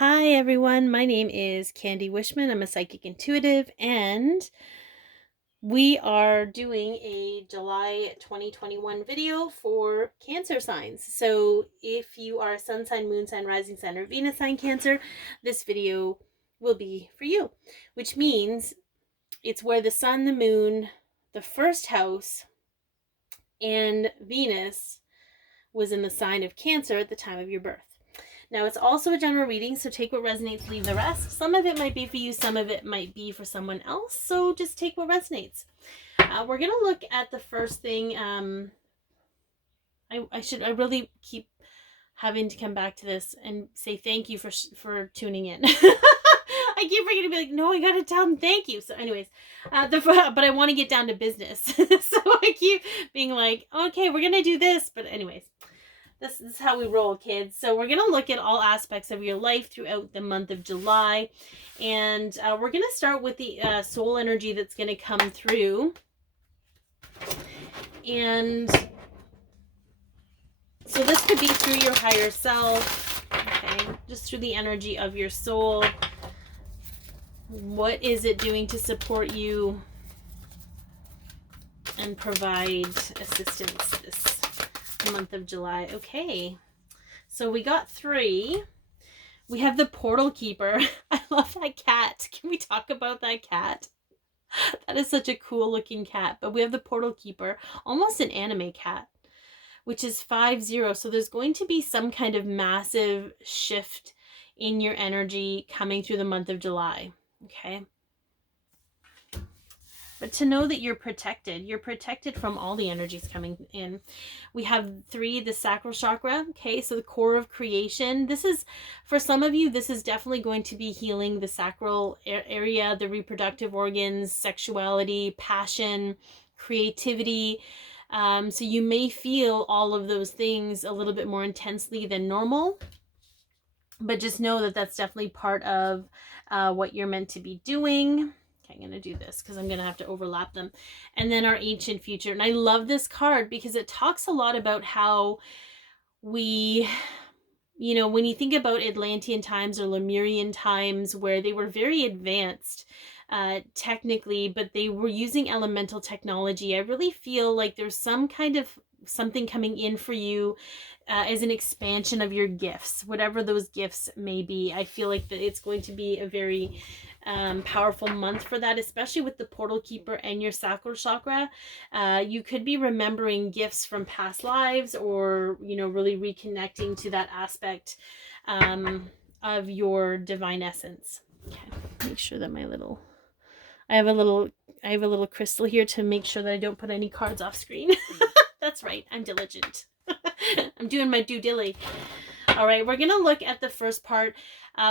Hi everyone, my name is Candy Wishman. I'm a psychic intuitive, and we are doing a July 2021 video for Cancer signs. So if you are a sun sign, moon sign, rising sign, or Venus sign Cancer, this video will be for you, which means it's where the sun, the moon, the first house, and Venus was in the sign of Cancer at the time of your birth. Now, it's also a general reading, so take what resonates, leave the rest. Some of it might be for you, some of it might be for someone else, so just take what resonates. We're going to look at the first thing. I really keep having to come back to this and say thank you for tuning in. I keep forgetting to be like, no, I got to tell them thank you. So anyways, but I want to get down to business. So I keep being like, okay, we're going to do this. But anyways. This is how we roll, kids. So we're going to look at all aspects of your life throughout the month of July. And we're going to start with the soul energy that's going to come through. And so this could be through your higher self, okay? Just through the energy of your soul. What is it doing to support you and provide assistance this month of July? Okay, so we got 3. We have the portal keeper. I love that cat. Can we talk about that cat? That is such a cool looking cat. But we have the portal keeper, almost an anime cat, which is 5-0. So there's going to be some kind of massive shift in your energy coming through the month of July. Okay. But to know that you're protected from all the energies coming in. We have 3, the sacral chakra. Okay, so the core of creation. This is, for some of you, this is definitely going to be healing the sacral area, the reproductive organs, sexuality, passion, creativity. So you may feel all of those things a little bit more intensely than normal. But just know that that's definitely part of what you're meant to be doing. I'm going to do this because I'm going to have to overlap them. And then our ancient future. And I love this card because it talks a lot about how we, when you think about Atlantean times or Lemurian times where they were very advanced technically, but they were using elemental technology. I really feel like there's some kind of something coming in for you as an expansion of your gifts, whatever those gifts may be. I feel like that it's going to be a very powerful month for that, especially with the portal keeper and your sacral chakra. You could be remembering gifts from past lives, or really reconnecting to that aspect of your divine essence. Okay, make sure that I have a little crystal here to make sure that I don't put any cards off screen. That's right, I'm diligent. I'm doing my due dilly. All right, we're going to look at the first part,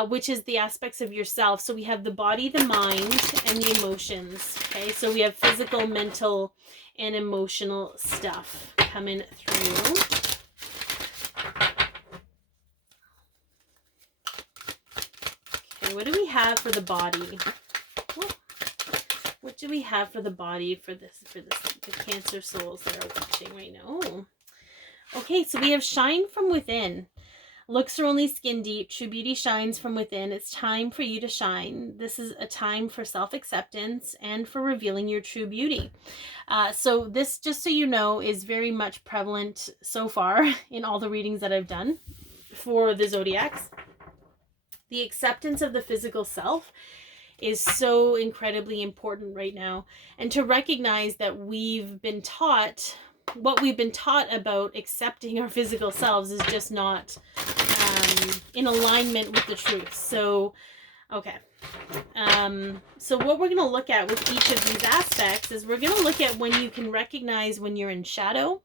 which is the aspects of yourself. So we have the body, the mind, and the emotions. Okay, so we have physical, mental, and emotional stuff coming through. Okay, what do we have for the body? What do we have for the body for the Cancer souls that are watching right now? Okay, so we have shine from within. Looks are only skin deep. True beauty shines from within. It's time for you to shine. This is a time for self-acceptance and for revealing your true beauty. So this, just so you know, is very much prevalent so far in all the readings that I've done for the zodiacs. The acceptance of the physical self is so incredibly important right now. And to recognize that what we've been taught about accepting our physical selves is just not in alignment with the truth. So, okay. So what we're going to look at with each of these aspects is we're going to look at when you can recognize when you're in shadow.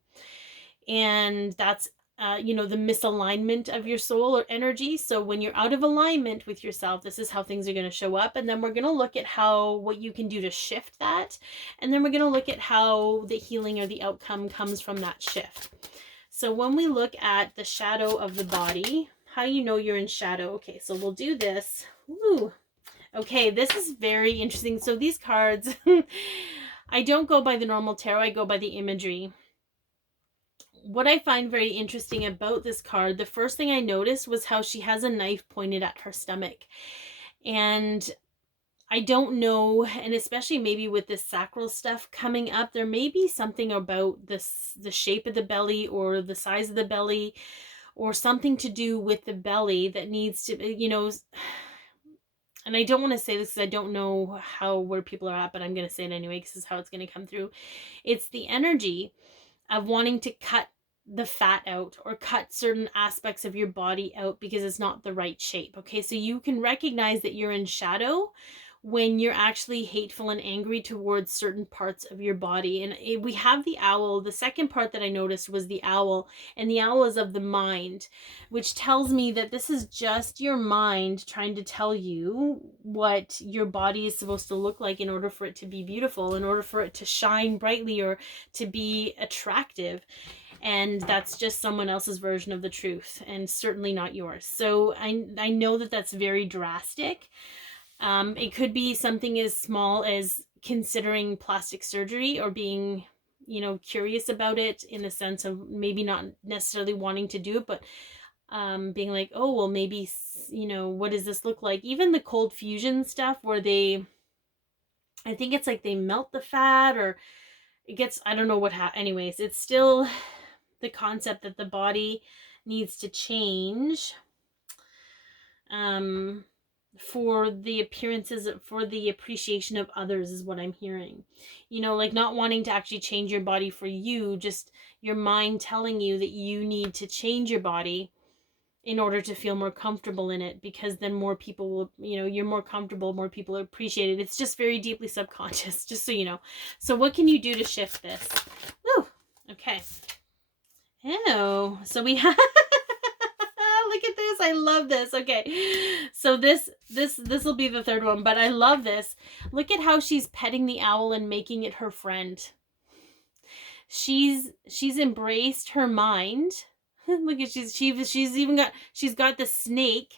And that's the misalignment of your soul or energy. So when you're out of alignment with yourself, this is how things are going to show up. And then we're going to look at what you can do to shift that. And then we're going to look at how the healing or the outcome comes from that shift. So when we look at the shadow of the body, how do you know you're in shadow? Okay, so we'll do this. Ooh. Okay, this is very interesting. So these cards, I don't go by the normal tarot. I go by the imagery. what I find very interesting about this card, the first thing I noticed was how she has a knife pointed at her stomach. And I don't know, and especially maybe with this sacral stuff coming up, there may be something about the shape of the belly or the size of the belly or something to do with the belly that needs to, and I don't want to say this because I don't know where people are at, but I'm going to say it anyway because this is how it's going to come through. It's the energy of wanting to cut the fat out or cut certain aspects of your body out because it's not the right shape. Okay, so you can recognize that you're in shadow when you're actually hateful and angry towards certain parts of your body. And we have the owl. The second part that I noticed was the owl, and the owl is of the mind, which tells me that this is just your mind trying to tell you what your body is supposed to look like in order for it to be beautiful, in order for it to shine brightly or to be attractive. And that's just someone else's version of the truth, and certainly not yours. So I know that that's very drastic. It could be something as small as considering plastic surgery or being, curious about it in the sense of maybe not necessarily wanting to do it, but being like, oh, well, maybe, what does this look like? Even the cold fusion stuff where I think it's like they melt the fat or it gets, I don't know what, anyways, it's still the concept that the body needs to change. For the appearances, for the appreciation of others is what I'm hearing. Like not wanting to actually change your body for you, just your mind telling you that you need to change your body in order to feel more comfortable in it, because then more people will, you're more comfortable, more people appreciate it. It's just very deeply subconscious, just so you know. So what can you do to shift this? Woo! Okay. Oh, so we have... Look at this. I love this. Okay. So this will be the third one, but I love this. Look at how she's petting the owl and making it her friend. She's embraced her mind. Look at she's got the snake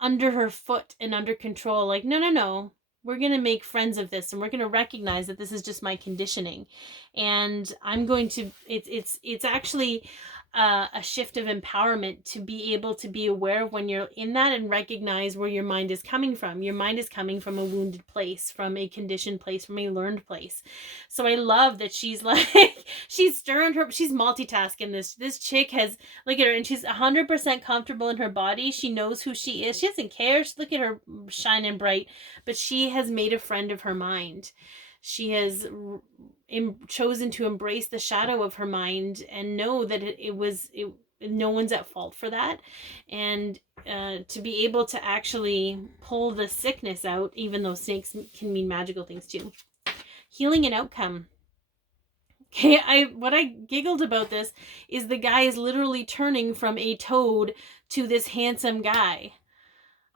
under her foot and under control. Like, no. We're going to make friends of this, and we're going to recognize that this is just my conditioning. And I'm going to, it's actually a shift of empowerment to be able to be aware of when you're in that and recognize where your mind is coming from. Your mind is coming from a wounded place, from a conditioned place, from a learned place. So I love that she's like, she's multitasking. This chick has, look at her, and she's 100% comfortable in her body. She knows who she is. She doesn't care. Look at her shining bright, but she has made a friend of her mind. She has chosen to embrace the shadow of her mind and know that no one's at fault for that, and to be able to actually pull the sickness out, even though snakes can mean magical things too. Healing and outcome. Okay, what I giggled about this is the guy is literally turning from a toad to this handsome guy.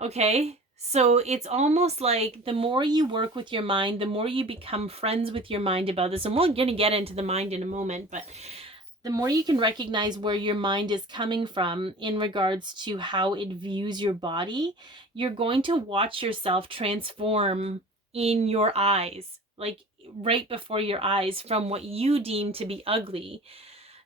Okay, so it's almost like the more you work with your mind, the more you become friends with your mind about this. And we're going to get into the mind in a moment, but the more you can recognize where your mind is coming from in regards to how it views your body, you're going to watch yourself transform in your eyes, like right before your eyes, from what you deem to be ugly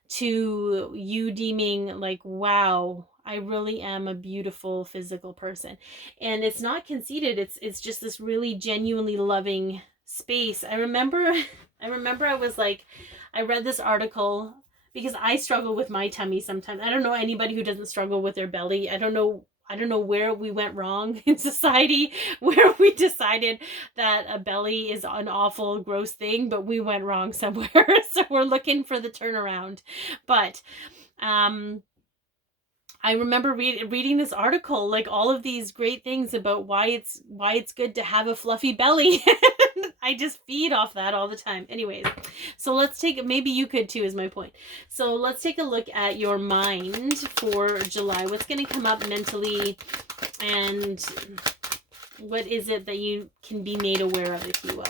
to you deeming like, wow, I really am a beautiful physical person. And it's not conceited. It's just this really genuinely loving space. I remember I was like, I read this article because I struggle with my tummy sometimes. I don't know anybody who doesn't struggle with their belly. I don't know where we went wrong in society, where we decided that a belly is an awful, gross thing, but we went wrong somewhere. So we're looking for the turnaround. But I remember reading this article, like all of these great things about why it's good to have a fluffy belly. I just feed off that all the time. Anyways, so let's maybe you could too, is my point. So let's take a look at your mind for July. What's going to come up mentally, and what is it that you can be made aware of, if you will?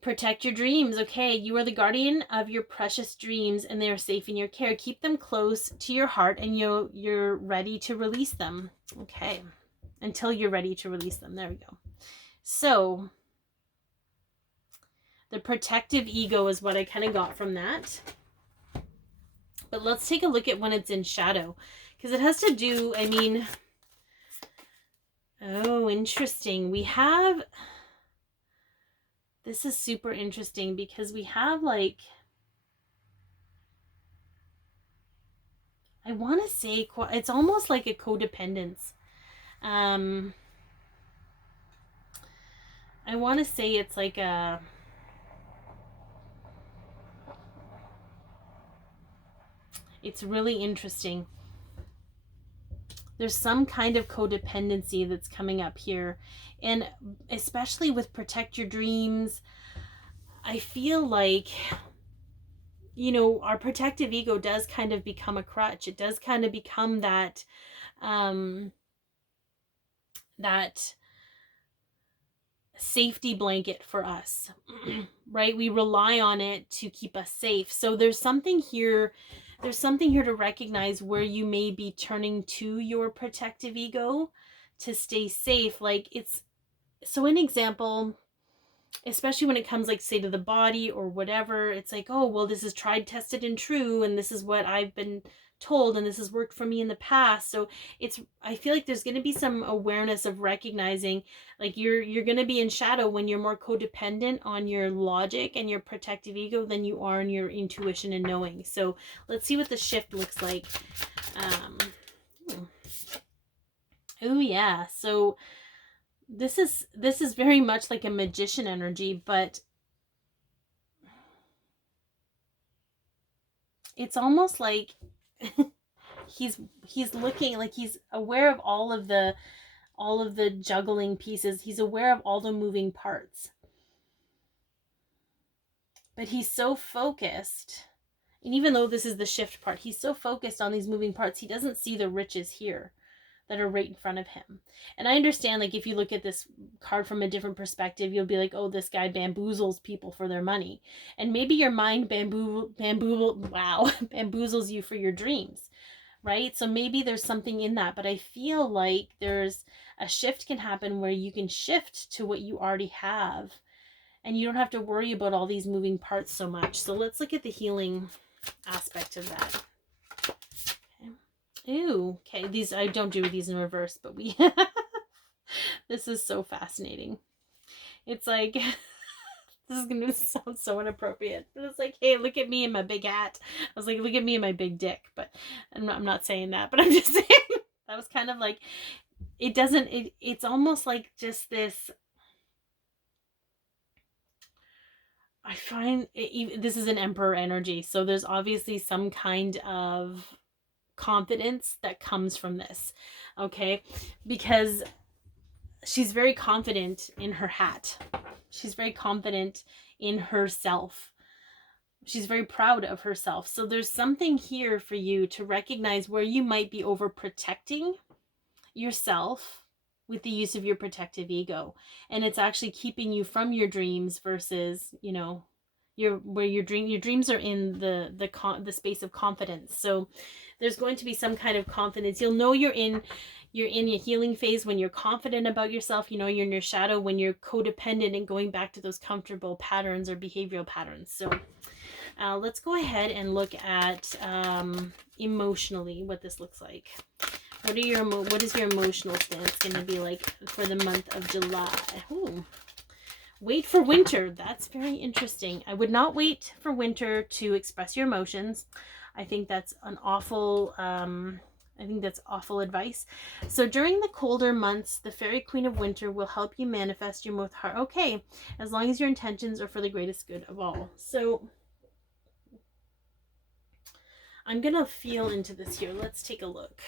Protect your dreams. Okay, you are the guardian of your precious dreams, and they are safe in your care. Keep them close to your heart, and you're ready to release them. Okay, until you're ready to release them. There we go. So the protective ego is what I kind of got from that. But let's take a look at when it's in shadow, because it has to do, I mean, oh, interesting. We have, this is super interesting because we have like, I want to say, it's almost like a codependence. I want to say it's like a, it's really interesting. There's some kind of codependency that's coming up here. And especially with protect your dreams, I feel like, you know, our protective ego does kind of become a crutch. It does kind of become that, that safety blanket for us, right? We rely on it to keep us safe. So there's something here to recognize where you may be turning to your protective ego to stay safe. Like it's, so an example, especially when it comes like say to the body or whatever, it's like, oh, well, this is tried, tested, and true, and this is what I've been told, and this has worked for me in the past. So it's, I feel like there's going to be some awareness of recognizing like you're going to be in shadow when you're more codependent on your logic and your protective ego than you are in your intuition and knowing. So let's see what the shift looks like. Oh yeah, so this is very much like a magician energy, but it's almost like he's looking like he's aware of all of the juggling pieces. He's aware of all the moving parts. But he's so focused, and even though this is the shift part, he's so focused on these moving parts, he doesn't see the riches here that are right in front of him. And I understand, like, if you look at this card from a different perspective, you'll be like, oh, this guy bamboozles people for their money. And maybe your mind bamboozles you for your dreams, right? So maybe there's something in that, but I feel like there's a shift can happen where you can shift to what you already have, and you don't have to worry about all these moving parts so much. So let's look at the healing aspect of that. Ooh, okay. These, I don't do these in reverse, but we this is so fascinating. It's like this is gonna sound so inappropriate, but it's like, hey, look at me and my big hat. I was like, look at me and my big dick, but I'm not saying that, but I'm just saying that was kind of like, it doesn't, it's almost like just this, I find this is an emperor energy, so there's obviously some kind of confidence that comes from this, okay? Because she's very confident in her hat. She's very confident in herself. She's very proud of herself. So there's something here for you to recognize where you might be overprotecting yourself with the use of your protective ego, and it's actually keeping you from your dreams versus, you know, your dreams are in the space of confidence. So there's going to be some kind of confidence. You'll know you're in your healing phase when you're confident about yourself. You know you're in your shadow when you're codependent and going back to those comfortable patterns or behavioral patterns. So let's go ahead and look at emotionally what this looks like. What is your emotional stance going to be like for the month of July? Ooh. Wait for winter. That's very interesting. I would not wait for winter to express your emotions. I think that's an awful advice. So during the colder months, the Fairy Queen of Winter will help you manifest your most heart. Okay, as long as your intentions are for the greatest good of all. So I'm going to feel into this here. Let's take a look.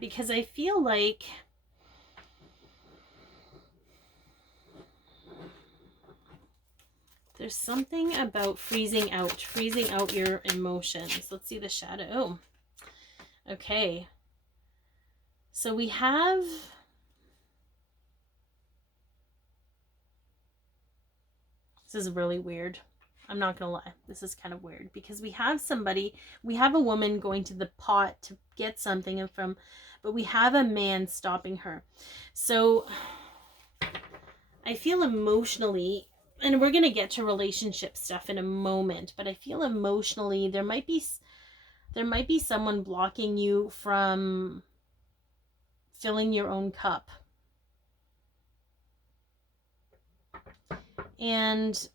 Because I feel like there's something about freezing out your emotions. Let's see the shadow. Oh, okay. So we have, this is really weird. I'm not gonna lie, this is kind of weird because we have a woman going to the pot to get something from, but we have a man stopping her. So I feel emotionally, and we're gonna get to relationship stuff in a moment, but I feel emotionally there might be there might be someone blocking you from filling your own cup. And,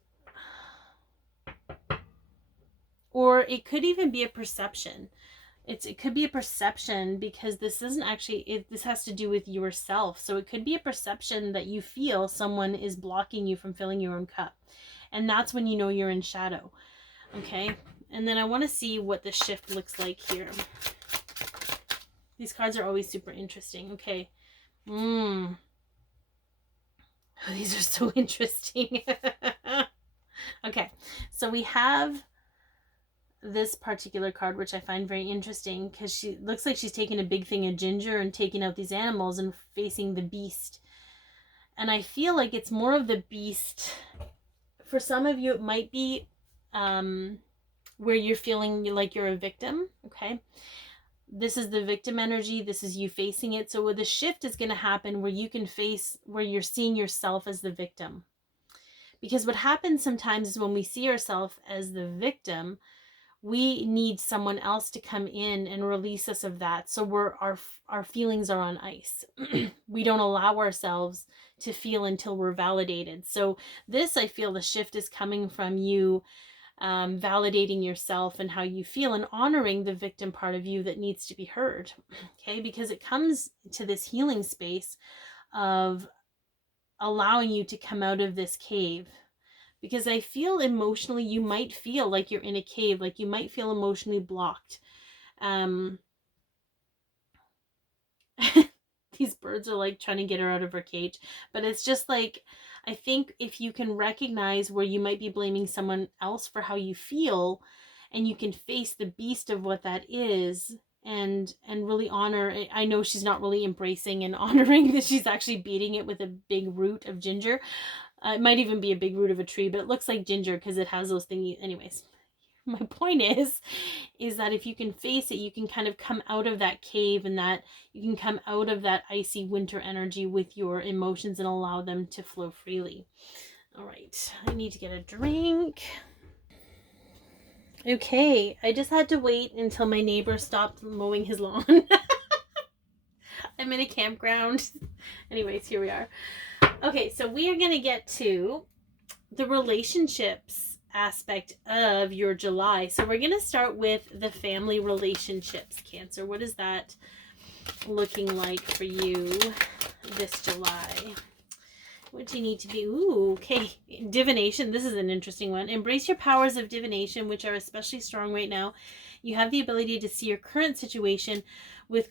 or it could even be a perception. It could be a perception, because this isn't actually, this has to do with yourself. So it could be a perception that you feel someone is blocking you from filling your own cup. And that's when you know you're in shadow. Okay. And then I want to see what the shift looks like here. These cards are always super interesting. Okay. Oh, these are so interesting. Okay. So we have this particular card, which I find very interesting, because she looks like she's taking a big thing of ginger and taking out these animals and facing the beast. And I feel like it's more of the beast. For some of you, it might be where you're feeling like you're a victim. Okay. This is the victim energy. This is you facing it. So the shift is going to happen where you can face, where you're seeing yourself as the victim. Because what happens sometimes is when we see ourselves as the victim, we need someone else to come in and release us of that. So our feelings are on ice. We don't allow ourselves to feel until we're validated. So this, I feel the shift is coming from you validating yourself and how you feel, and honoring the victim part of you that needs to be heard. Okay, because it comes to this healing space of allowing you to come out of this cave. Because I feel emotionally, you might feel like you're in a cave, like you might feel emotionally blocked. These birds are like trying to get her out of her cage. But it's just like, I think if you can recognize where you might be blaming someone else for how you feel, and you can face the beast of what that is, and really honor, I know she's not really embracing and honoring that she's actually beating it with a big root of ginger. It might even be a big root of a tree, but it looks like ginger because it has those thingy. Anyways, my point is that if you can face it, you can kind of come out of that cave, and that you can come out of that icy winter energy with your emotions and allow them to flow freely. All right, I need to get a drink. Okay, I just had to wait until my neighbor stopped mowing his lawn. I'm in a campground. Anyways, here we are. Okay, so we are going to get to the relationships aspect of your July. So we're going to start with the family relationships, Cancer. What is that looking like for you this July? What do you need to be? Ooh, okay. Divination. This is an interesting one. Embrace your powers of divination, which are especially strong right now. You have the ability to see your current situation with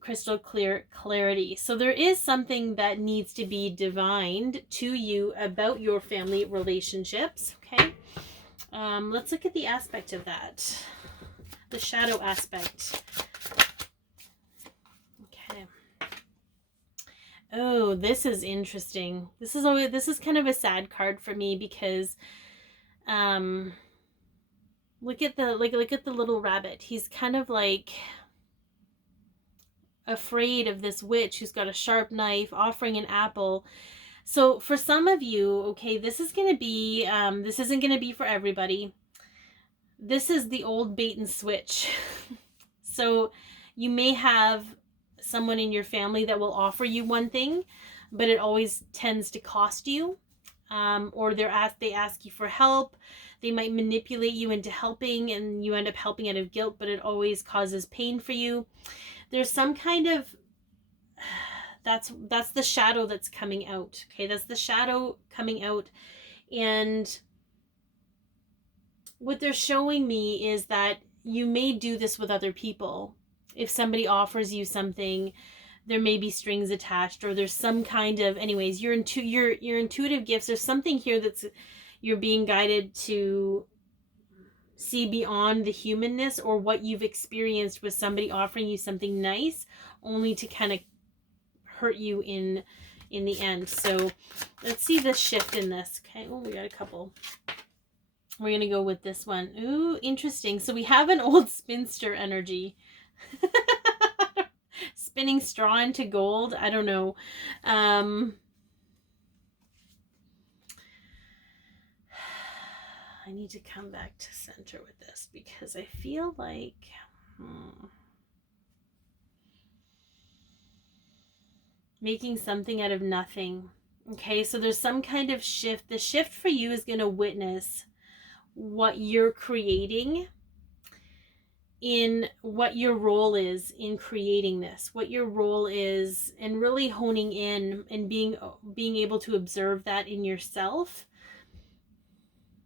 crystal clear clarity. So there is something that needs to be divined to you about your family relationships. Okay. Let's look at the aspect of that. The shadow aspect. Okay. Oh, this is interesting. This is kind of a sad card for me, because look at the little rabbit. He's kind of like afraid of this witch who's got a sharp knife offering an apple. So for some of you, okay, this is going to be this isn't going to be for everybody. This is the old bait and switch. So you may have someone in your family that will offer you one thing, but it always tends to cost you. Or they ask you for help. They might manipulate you into helping, and you end up helping out of guilt, but it always causes pain for you. There's some kind of, that's the shadow that's coming out. Okay, that's the shadow coming out. And what they're showing me is that you may do this with other people. If somebody offers you something, there may be strings attached, or there's some kind of, anyways, your intuitive gifts. There's something here that's, you're being guided to see beyond the humanness, or what you've experienced with somebody offering you something nice, only to kind of hurt you in the end. So let's see the shift in this. Okay, oh, we got a couple. We're going to go with this one. Ooh, interesting. So we have an old spinster energy. Spinning straw into gold. I don't know. I need to come back to center with this, because I feel like Making something out of nothing. Okay, so there's some kind of shift. The shift for you is going to witness what you're creating, in what your role is in creating this, what your role is, and really honing in and being able to observe that in yourself.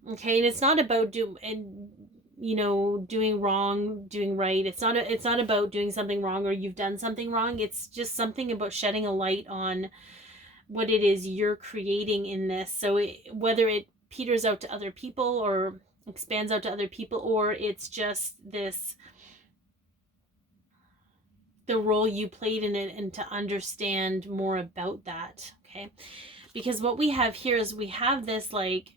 Okay, and it's not about doing wrong, doing right. It's not about doing something wrong or you've done something wrong. It's just something about shedding a light on what it is you're creating in this. So whether it peters out to other people or expands out to other people, or it's just the role you played in it, and to understand more about that. Okay, because what we have here is we have this, like,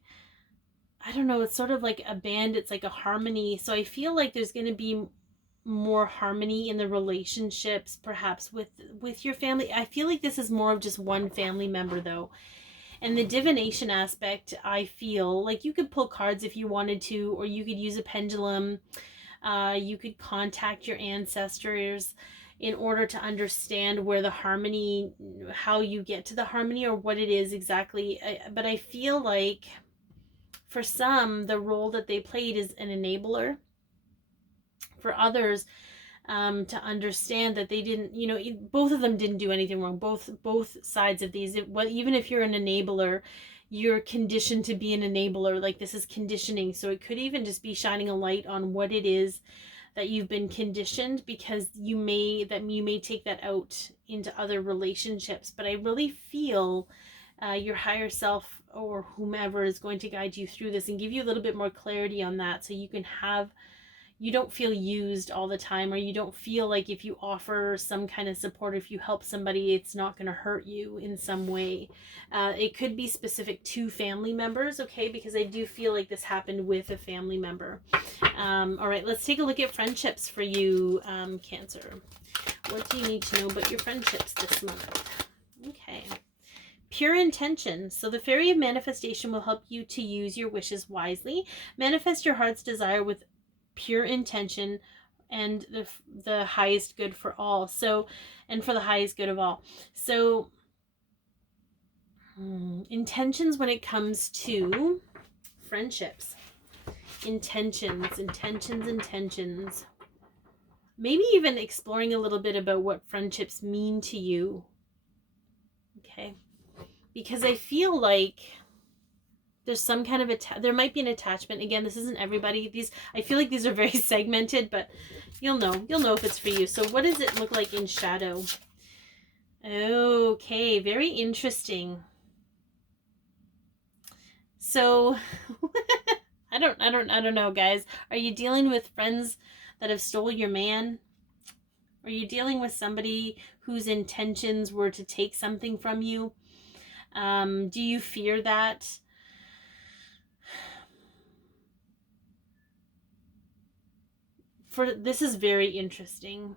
I don't know, it's sort of like a band, it's like a harmony. So I feel like there's going to be more harmony in the relationships, perhaps with your family. I feel like this is more of just one family member though. And the divination aspect, I feel like you could pull cards if you wanted to, or you could use a pendulum. You could contact your ancestors in order to understand where the harmony, how you get to the harmony, or what it is exactly. But I feel like for some, the role that they played is an enabler. For others, to understand that they didn't, both of them didn't do anything wrong. Both sides of these. Even if you're an enabler, you're conditioned to be an enabler. Like, this is conditioning. So it could even just be shining a light on what it is that you've been conditioned, because you may take that out into other relationships. But I really feel your higher self or whomever is going to guide you through this and give you a little bit more clarity on that, so you don't feel used all the time, or you don't feel like if you offer some kind of support, if you help somebody, it's not going to hurt you in some way. It could be specific to family members, okay, because I do feel like this happened with a family member. All right, let's take a look at friendships for you, Cancer. What do you need to know about your friendships this month? Okay. Pure intention. So the fairy of manifestation will help you to use your wishes wisely. Manifest your heart's desire with pure intention and the highest good for all. So, and for the highest good of all. So intentions when it comes to friendships. Intentions. Maybe even exploring a little bit about what friendships mean to you. Okay. Because I feel like there's some kind of there might be an attachment. Again, this isn't everybody. I feel like these are very segmented, but you'll know if it's for you. So what does it look like in shadow? Okay, very interesting. So I don't know, guys. Are you dealing with friends that have stole your man? Are you dealing with somebody whose intentions were to take something from you? Do you fear that? This is very interesting,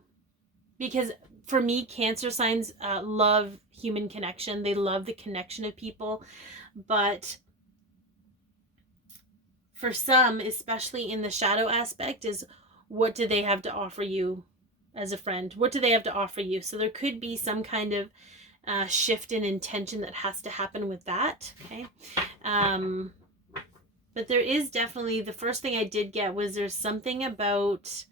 because for me, Cancer signs love human connection. They love the connection of people, but for some, especially in the shadow aspect, is what do they have to offer you as a friend? What do they have to offer you? So there could be some kind of shift in intention that has to happen with that. Okay. But there is definitely, the first thing I did get was there's something about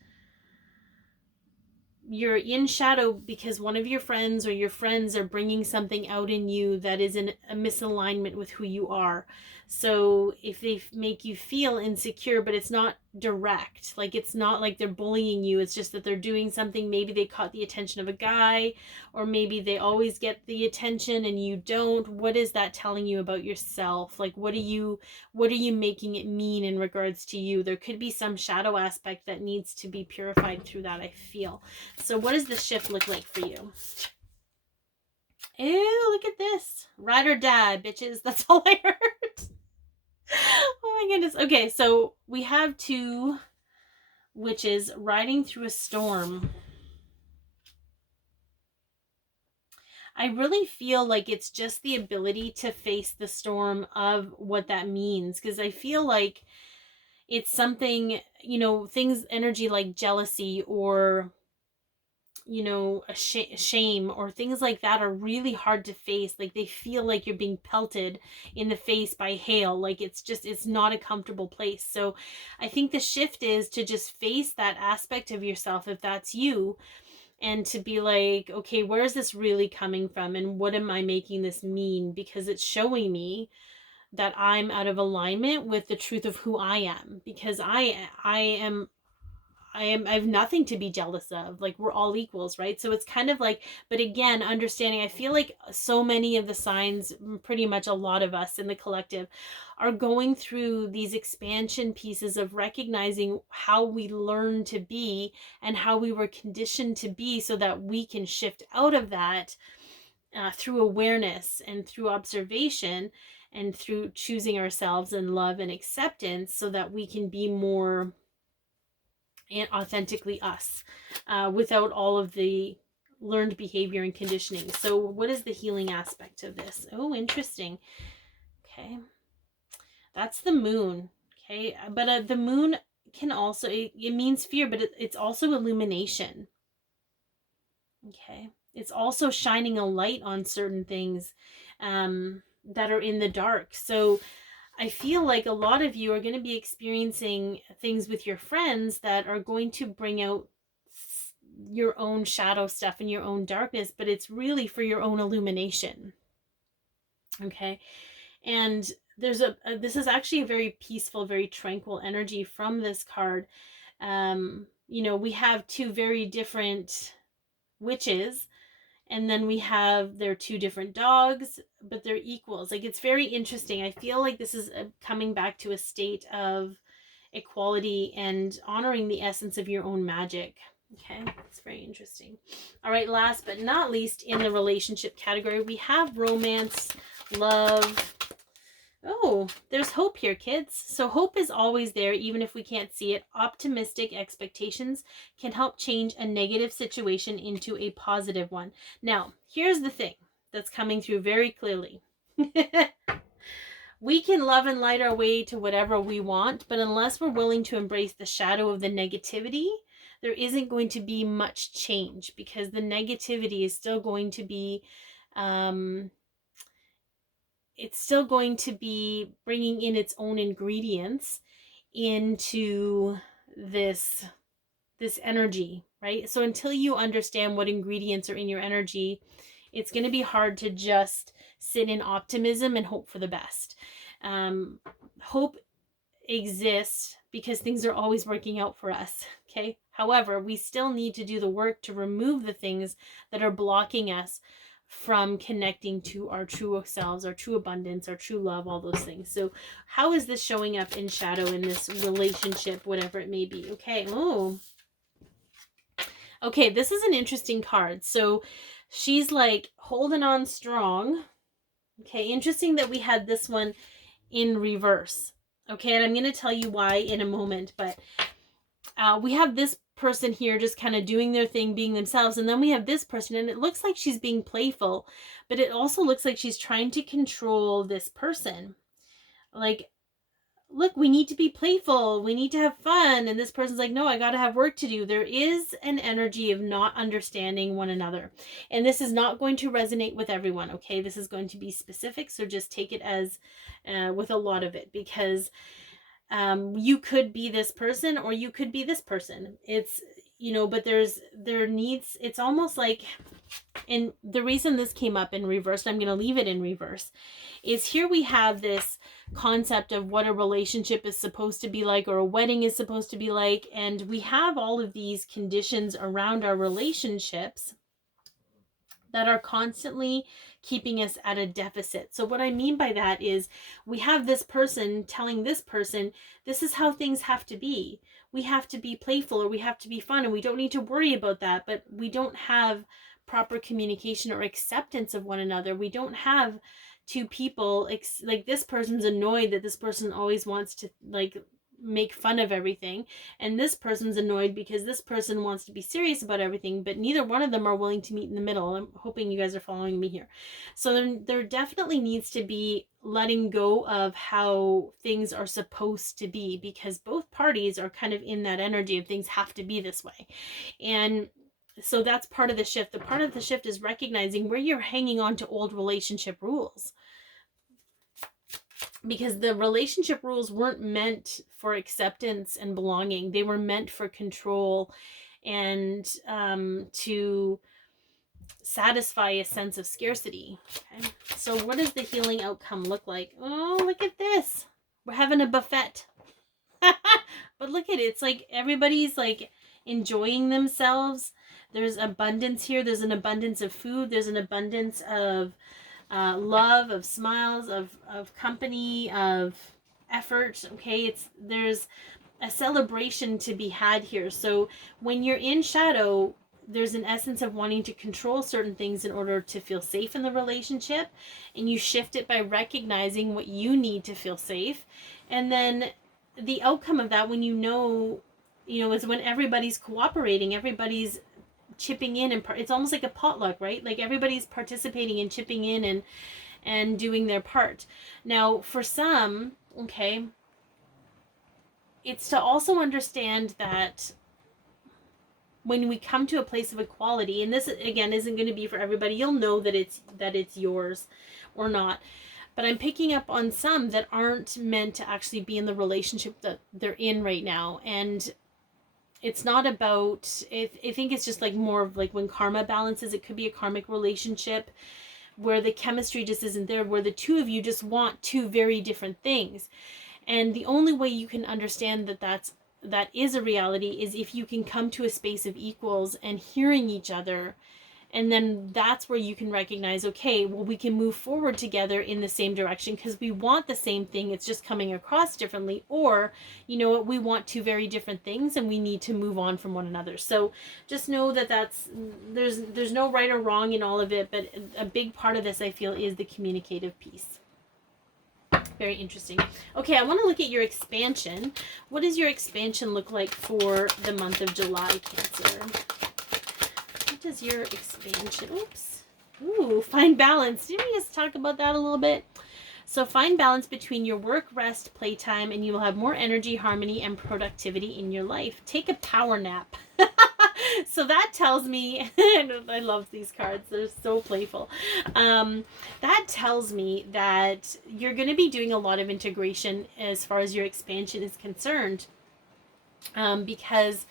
you're in shadow because one of your friends or your friends are bringing something out in you that is in a misalignment with who you are. So if they make you feel insecure, but it's not direct, like it's not like they're bullying you, it's just that they're doing something. Maybe they caught the attention of a guy, or maybe they always get the attention and you don't. What is that telling you about yourself? Like, what are you making it mean in regards to you? There could be some shadow aspect that needs to be purified through that, I feel. So what does the shift look like for you? Ew, look at this. Ride or die, bitches. That's all I heard. Oh my goodness. Okay, so we have two witches riding through a storm. I really feel like it's just the ability to face the storm of what that means, because I feel like It's something, you know, things, energy like jealousy or, you know, shame or things like that are really hard to face. Like they feel like you're being pelted in the face by hail. Like it's just, it's not a comfortable place. So I think the shift is to just face that aspect of yourself, if that's you, and to be like, okay, where is this really coming from? And what am I making this mean? Because it's showing me that I'm out of alignment with the truth of who I am, because I have nothing to be jealous of. Like we're all equals, right? So it's kind of like, but again, understanding, I feel like so many of the signs, pretty much a lot of us in the collective, are going through these expansion pieces of recognizing how we learn to be and how we were conditioned to be, so that we can shift out of that through awareness and through observation and through choosing ourselves in love and acceptance, so that we can be more and authentically us, without all of the learned behavior and conditioning. So what is the healing aspect of this? Oh, interesting. Okay, that's the moon. Okay, but the moon can also, it means fear, but it's also illumination. Okay, it's also shining a light on certain things that are in the dark. So I feel like a lot of you are going to be experiencing things with your friends that are going to bring out your own shadow stuff and your own darkness, but it's really for your own illumination. Okay. And there's this is actually a very peaceful, very tranquil energy from this card. You know, we have two very different witches, and then we have their two different dogs, but they're equals. Like it's very interesting. I feel like this is coming back to a state of equality and honoring the essence of your own magic. Okay, it's very interesting. All right, last but not least, in the relationship category, we have romance, love. Oh, there's hope here, kids. So hope is always there, even if we can't see it. Optimistic expectations can help change a negative situation into a positive one. Now, here's the thing that's coming through very clearly. We can love and light our way to whatever we want, but unless we're willing to embrace the shadow of the negativity, there isn't going to be much change, because the negativity is still going to be it's still going to be bringing in its own ingredients into this energy, right? So until you understand what ingredients are in your energy, it's going to be hard to just sit in optimism and hope for the best. Hope exists because things are always working out for us, okay? However, we still need to do the work to remove the things that are blocking us from connecting to our true selves, our true abundance, our true love, all those things. So how is this showing up in shadow in this relationship, whatever it may be? Okay. Oh, okay, this is an interesting card. So she's like holding on strong. Okay, interesting that we had this one in reverse. Okay, and I'm going to tell you why in a moment, but we have this person here just kind of doing their thing, being themselves, and then we have this person, and it looks like she's being playful, but it also looks like she's trying to control this person. Like, look, we need to be playful, we need to have fun, and this person's like, no, I gotta have work to do. There is an energy of not understanding one another, and this is not going to resonate with everyone. Okay, this is going to be specific, so just take it as with a lot of it, because you could be this person or you could be this person. It's, you know, but it's almost like, and the reason this came up in reverse, I'm going to leave it in reverse, is here we have this concept of what a relationship is supposed to be like, or a wedding is supposed to be like, and we have all of these conditions around our relationships that are constantly keeping us at a deficit. So what I mean by that is we have this person telling this person, this is how things have to be. We have to be playful, or we have to be fun, and we don't need to worry about that. But we don't have proper communication or acceptance of one another. We don't have two people, like this person's annoyed that this person always wants to like make fun of everything, and this person's annoyed because this person wants to be serious about everything, but neither one of them are willing to meet in the middle. I'm hoping you guys are following me here. So there definitely needs to be letting go of how things are supposed to be, because both parties are kind of in that energy of things have to be this way. And so that's part of the shift. The part of the shift is recognizing where you're hanging on to old relationship rules, because the relationship rules weren't meant for acceptance and belonging. They were meant for control and to satisfy a sense of scarcity. Okay? So what does the healing outcome look like? Oh, look at this. We're having a buffet. But look at it. It's like everybody's like enjoying themselves. There's abundance here. There's an abundance of food. There's an abundance of love, of smiles, of company, of effort. Okay, there's a celebration to be had here. So when you're in shadow, there's an essence of wanting to control certain things in order to feel safe in the relationship, and you shift it by recognizing what you need to feel safe. And then the outcome of that, when is when everybody's cooperating, everybody's chipping in, and it's almost like a potluck, right? Like everybody's participating and chipping in and doing their part. Now for some, okay, it's to also understand that when we come to a place of equality, and this again isn't going to be for everybody, you'll know that it's yours or not. But I'm picking up on some that aren't meant to actually be in the relationship that they're in right now. And it's not about, I think it's just like more of like when karma balances, it could be a karmic relationship where the chemistry just isn't there, where the two of you just want two very different things. And the only way you can understand that is a reality is if you can come to a space of equals and hearing each other. And then that's where you can recognize, okay, well, we can move forward together in the same direction because we want the same thing. It's just coming across differently. Or, you know what, we want two very different things and we need to move on from one another. So just know that there's no right or wrong in all of it. But a big part of this, I feel, is the communicative piece. Very interesting. Okay, I want to look at your expansion. What does your expansion look like for the month of July, Cancer? What does your expansion... Oops. Ooh, find balance. Didn't we just talk about that a little bit? So find balance between your work, rest, playtime, and you will have more energy, harmony, and productivity in your life. Take a power nap. So that tells me, I love these cards, they're so playful. That tells me that you're going to be doing a lot of integration as far as your expansion is concerned, because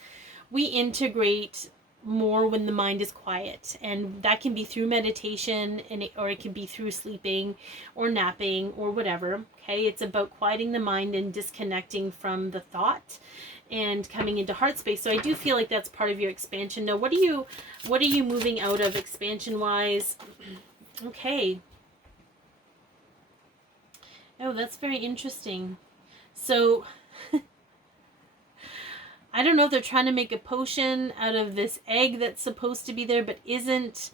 we integrate more when the mind is quiet, and that can be through meditation, or it can be through sleeping or napping or whatever. Okay, it's about quieting the mind and disconnecting from the thought and coming into heart space. So I do feel like that's part of your expansion. Now, what are you moving out of expansion wise? Okay. Oh, that's very interesting. So I don't know if they're trying to make a potion out of this egg that's supposed to be there, but isn't.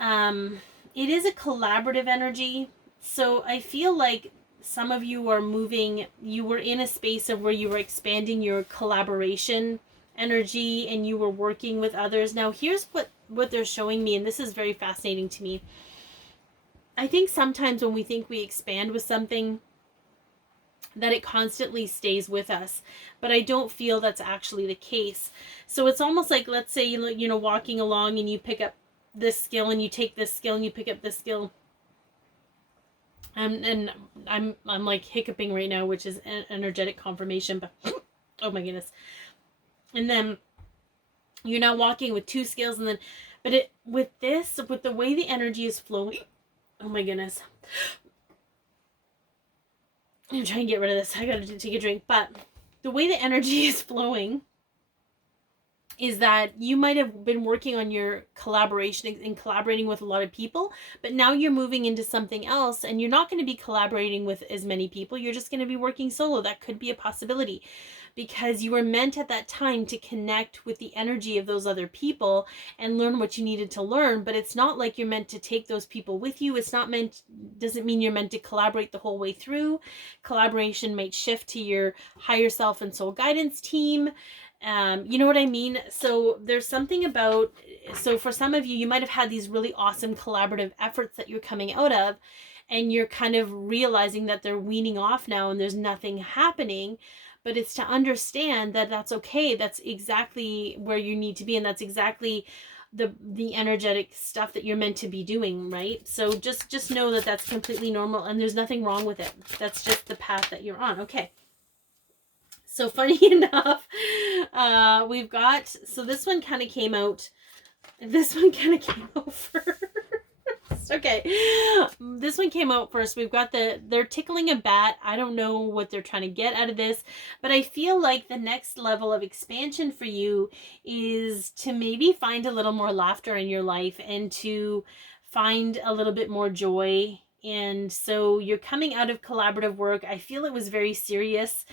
It is a collaborative energy. So I feel like some of you are moving, you were in a space of where you were expanding your collaboration energy and you were working with others. Now here's what they're showing me, and this is very fascinating to me. I think sometimes when we think we expand with something, that it constantly stays with us, but I don't feel that's actually the case. So it's almost like, let's say, you know, walking along and you pick up this skill and you take this skill and you pick up this skill. And I'm like hiccuping right now, which is energetic confirmation, but oh my goodness. And then you're now walking with two skills, and then, but with the way the energy is flowing, oh my goodness. I'm trying to get rid of this. I gotta take a drink. But the way the energy is flowing, is that you might have been working on your collaboration and collaborating with a lot of people, but now you're moving into something else and you're not going to be collaborating with as many people. You're just going to be working solo. That could be a possibility, because you were meant at that time to connect with the energy of those other people and learn what you needed to learn. But it's not like you're meant to take those people with you. It's not meant, doesn't mean you're meant to collaborate the whole way through. Collaboration might shift to your higher self and soul guidance team. You know what I mean? So there's something about, so for some of you, you might have had these really awesome collaborative efforts that you're coming out of, and you're kind of realizing that they're weaning off now and there's nothing happening. But it's to understand that that's okay. That's exactly where you need to be. And that's exactly the energetic stuff that you're meant to be doing, right? So just know that that's completely normal and there's nothing wrong with it. That's just the path that you're on. Okay. So funny enough, we've got, so this one kind of came out first. Okay, this one came out first. We've got they're tickling a bat. I don't know what they're trying to get out of this, but I feel like the next level of expansion for you is to maybe find a little more laughter in your life and to find a little bit more joy. And so you're coming out of collaborative work. I feel it was very serious.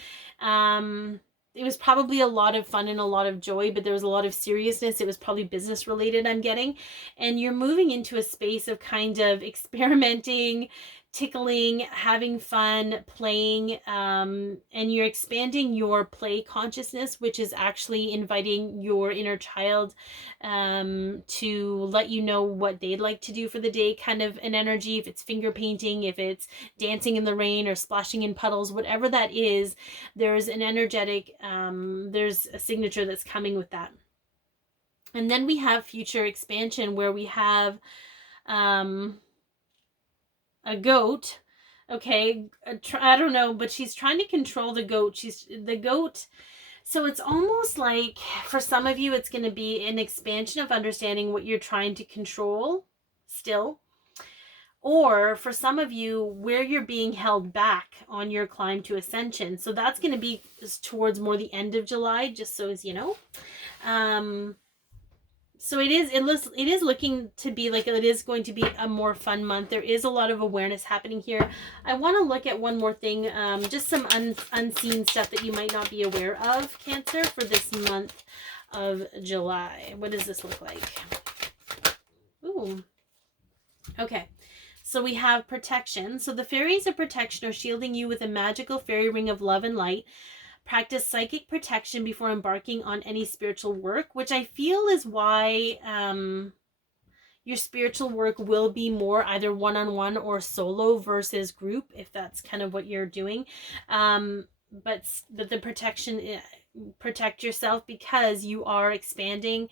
It was probably a lot of fun and a lot of joy, but there was a lot of seriousness. It was probably business related, I'm getting. And you're moving into a space of kind of experimenting, tickling, having fun, playing, and you're expanding your play consciousness, which is actually inviting your inner child to let you know what they'd like to do for the day, kind of an energy. If it's finger painting, if it's dancing in the rain or splashing in puddles, whatever that is, there's an energetic, there's a signature that's coming with that. And then we have future expansion, where we have a goat. Okay, I don't know, but she's trying to control the goat. The goat. So it's almost like, for some of you, it's going to be an expansion of understanding what you're trying to control still. Or for some of you, where you're being held back on your climb to ascension. So that's going to be towards more the end of July, just so as you know. So it is looking to be like it is going to be a more fun month. There is a lot of awareness happening here. I want to look at one more thing, just some unseen stuff that you might not be aware of, Cancer, for this month of July. What does this look like? Ooh. Okay. So we have protection. So the fairies of protection are shielding you with a magical fairy ring of love and light. Practice psychic protection before embarking on any spiritual work, which I feel is why your spiritual work will be more either one-on-one or solo versus group, if that's kind of what you're doing. But the protection, protect yourself, because you are expanding,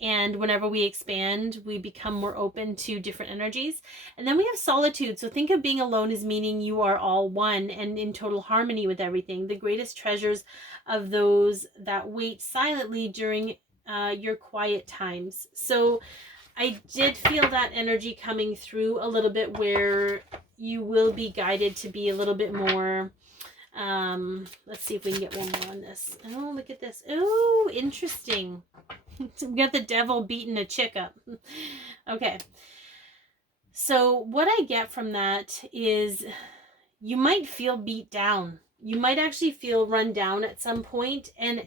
and whenever we expand, we become more open to different energies. And then we have solitude. So think of being alone as meaning you are all one and in total harmony with everything. The greatest treasures of those that wait silently during your quiet times. So I did feel that energy coming through a little bit, where you will be guided to be a little bit more. Let's see if we can get one more on this. Oh, look at this. Oh, interesting. We got the devil beating a chick up. Okay. So what I get from that is you might feel beat down. You might actually feel run down at some point, and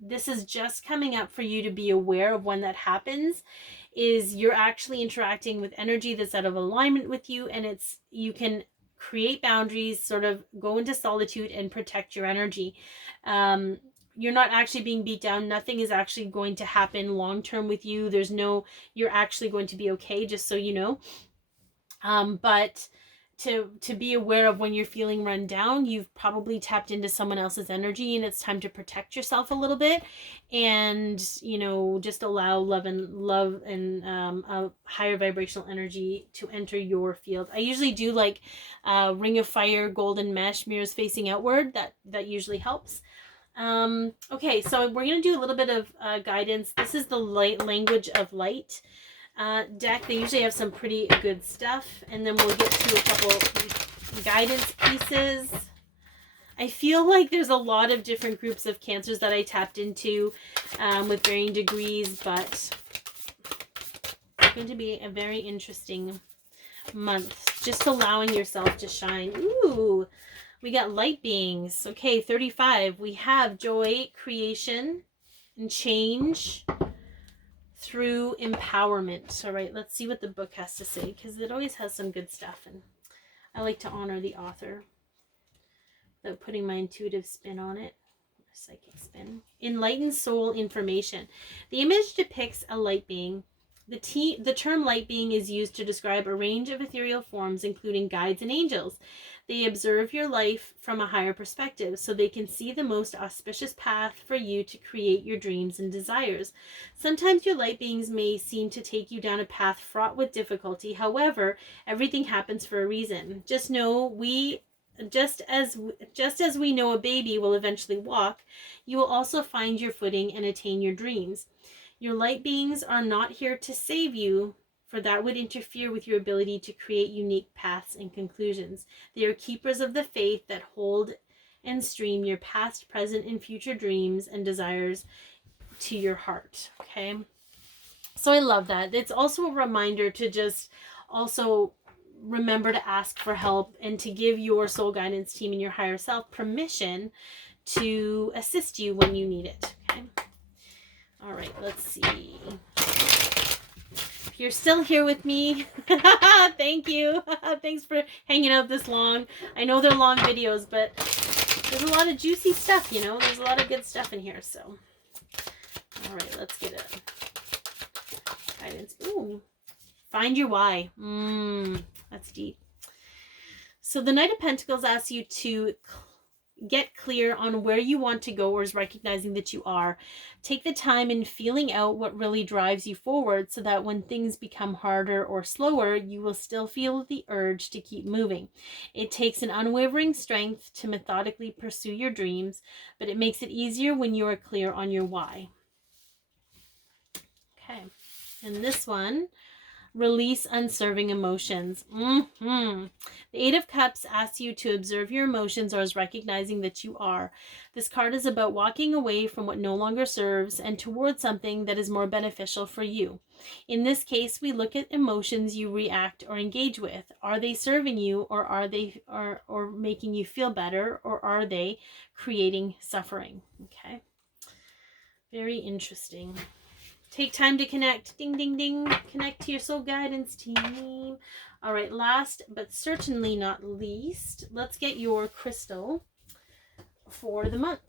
this is just coming up for you to be aware of when that happens. Is you're actually interacting with energy that's out of alignment with you, and you can create boundaries, sort of go into solitude and protect your energy. You're not actually being beat down. Nothing is actually going to happen long term with you. You're actually going to be okay, just so you know. But to be aware of when you're feeling run down, you've probably tapped into someone else's energy, and it's time to protect yourself a little bit, and just allow love and a higher vibrational energy to enter your field. I usually do like ring of fire, golden mesh, mirrors facing outward. That usually helps. Okay, so we're going to do a little bit of guidance. This is the language of light deck. They usually have some pretty good stuff, and then we'll get to a couple guidance pieces. I feel like there's a lot of different groups of cancers that I tapped into with varying degrees, but it's going to be a very interesting month. Just allowing yourself to shine. Ooh, we got light beings. Okay, 35. We have joy, creation, and change through empowerment. All right, let's see what the book has to say, because it always has some good stuff, and I like to honor the author without putting my intuitive spin on it. Psychic spin. Enlightened soul information. The image depicts a light being. The term light being is used to describe a range of ethereal forms, including guides and angels. They observe your life from a higher perspective, so they can see the most auspicious path for you to create your dreams and desires. Sometimes your light beings may seem to take you down a path fraught with difficulty. However, everything happens for a reason. Just as we know a baby will eventually walk, you will also find your footing and attain your dreams. Your light beings are not here to save you, for that would interfere with your ability to create unique paths and conclusions. They are keepers of the faith that hold and stream your past, present, and future dreams and desires to your heart. Okay? So I love that. It's also a reminder to just also remember to ask for help and to give your soul guidance team and your higher self permission to assist you when you need it. Okay? All right, let's see. If you're still here with me, thank you. Thanks for hanging out this long. I know they're long videos, but there's a lot of juicy stuff, you know. There's a lot of good stuff in here, so. All right, let's get it. Guidance. Ooh. Find your why. That's deep. So the Knight of Pentacles asks you to get clear on where you want to go, or is recognizing that you are. Take the time in feeling out what really drives you forward, so that when things become harder or slower, you will still feel the urge to keep moving. It takes an unwavering strength to methodically pursue your dreams, but it makes it easier when you are clear on your why. Okay. And this one, release unserving emotions. The Eight of Cups asks you to observe your emotions, or is recognizing that you are. This card is about walking away from what no longer serves and towards something that is more beneficial for you. In this case, we look at emotions you react or engage with. Are they serving you, or are they or making you feel better, or are they creating suffering? Okay. Very interesting. Take time to connect. Ding, ding, ding. Connect to your soul guidance team. All right, last but certainly not least, let's get your crystal for the month.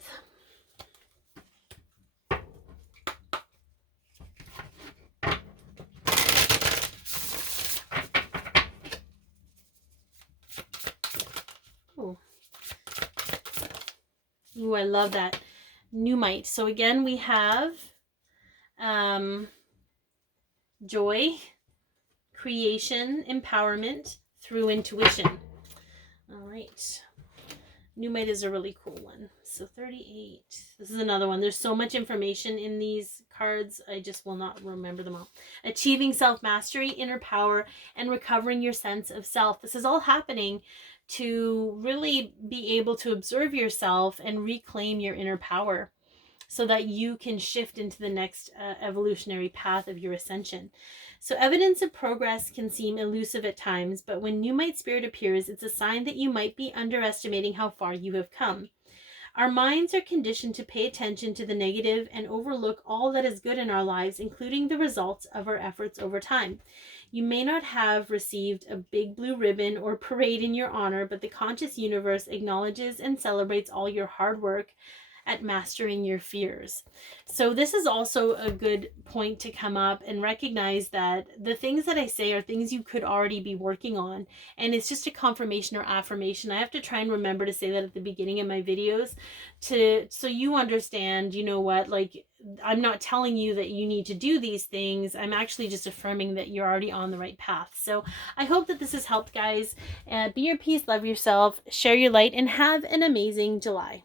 Ooh, I love that. Pneumite. So again, we have joy, creation, empowerment through intuition. All right. Pneumite is a really cool one. So 38. This is another one. There's so much information in these cards. I just will not remember them all. Achieving self-mastery, inner power, and recovering your sense of self. This is all happening to really be able to observe yourself and reclaim your inner power, so that you can shift into the next evolutionary path of your ascension. So evidence of progress can seem elusive at times, but when Pneumite spirit appears, it's a sign that you might be underestimating how far you have come. Our minds are conditioned to pay attention to the negative and overlook all that is good in our lives, including the results of our efforts over time. You may not have received a big blue ribbon or parade in your honor, but the conscious universe acknowledges and celebrates all your hard work at mastering your fears. So this is also a good point to come up and recognize that the things that I say are things you could already be working on, and it's just a confirmation or affirmation. I have to try and remember to say that at the beginning of my videos so you understand, you know what, like, I'm not telling you that you need to do these things. I'm actually just affirming that you're already on the right path. So I hope that this has helped, guys. Be your peace, love yourself, share your light, and have an amazing July.